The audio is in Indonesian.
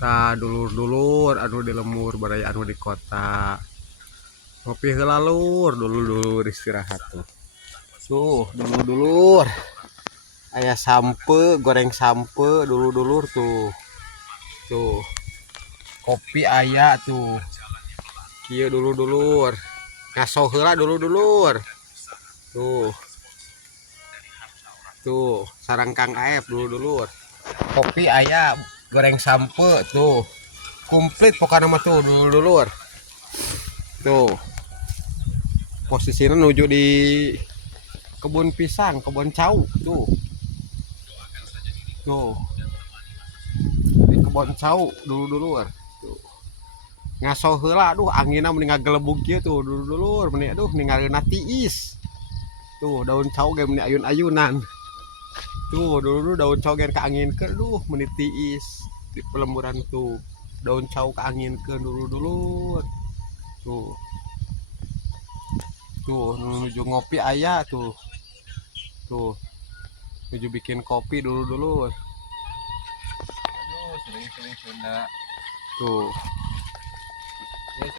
Tah dulur-dulur anu di lembur bari anu di kota. Ngopi heula lur, dulur-dulur istirahat tuh. Tuh, dulur-dulur. Aya sampe, goreng sampe dulur-dulur tuh. Tuh. Kopi aya tuh. Kieu dulur-dulur. Ngaso heula dulur-dulur. Tuh. Tuh, sarang Kang Aep dulur-dulur. Kopi aya, goreng sampe tuh. Komplit pokoknya mah tuh dulur-dulur. Tuh. Posisinya menuju di kebun pisang, kebun cau tuh. Tuh. Di kebun cau dulur-dulur. Tuh. Ngaso heula aduh anginna mending ngagelebug kieu tuh dulur-dulur mending aduh ningalina tiis. Tuh daun cau ge mending ayun-ayunan. Tuh dulu daun cau gen kaanginkeun duh mending tiis di pelemburan tuh. Daun cau kaanginkeun dulur-dulur. Tuh. Tuh menuju ngopi aya tuh. Tuh. Menuju bikin kopi dulur-dulur. Aduh, sering-sering Sunda. Tuh.